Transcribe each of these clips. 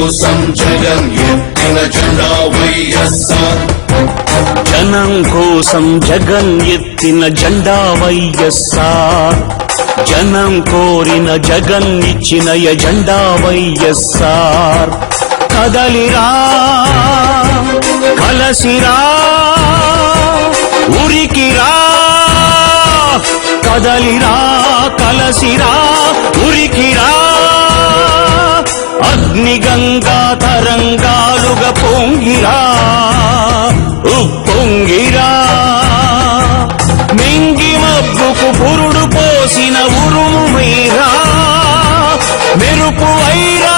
కోసం జగన్ ఎత్తిన జెండా వైఎస్ఆర్. జనం కోసం జగన్ ఎత్తిన జెండా వైఎస్ఆర్. జనం కోరిన జగన్ ఇచ్చిన ఎజెండా వైఎస్ఆర్. కదలిరా కలసిరా ఉరికిరా, కదలిరా కలసిరా ఉరికిరా. అగ్నిగంగా తరంగాలుగా పొంగిరా ఉప్పొంగిరా. మింగి మబ్బుకు పురుడు పోసిన ఉరుము మీరా, మెరుపు వైరా.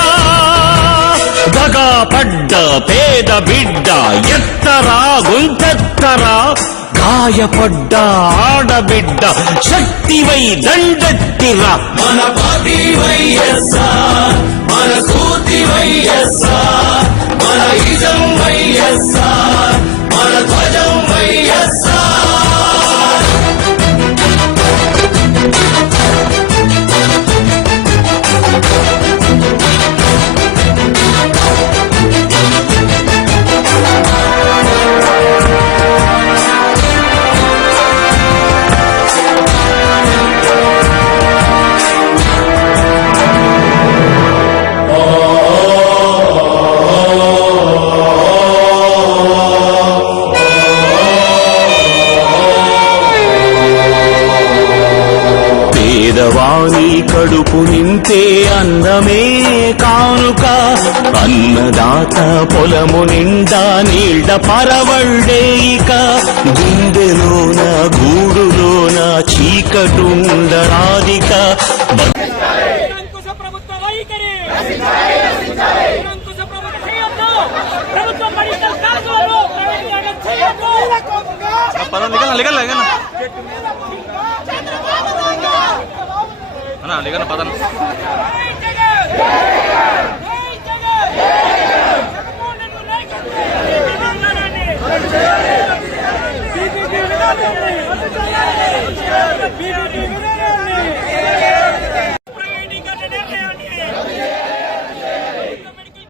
దగా పడ్డ పేద బిడ్డ ఎత్తరా గుంతెత్తరా. గాయపడ్డ ఆడబిడ్డ శక్తివై దండెత్తిరా. మన పార్టీ వైఎస్ఆర్, మన స్ఫూర్తి వైఎస్ఆర్, మన ఇజం వైఎస్ఆర్, మన ధ్వజం వైఎస్ఆర్. పేదవాణి కడుపు నింపే అన్నమే కానుక. అన్నదాత పొలము నిండా నీళ్ల పరవళ్ళే ఇక. గుండెలోన గూడులోన చీకటుండరాదిక. పదం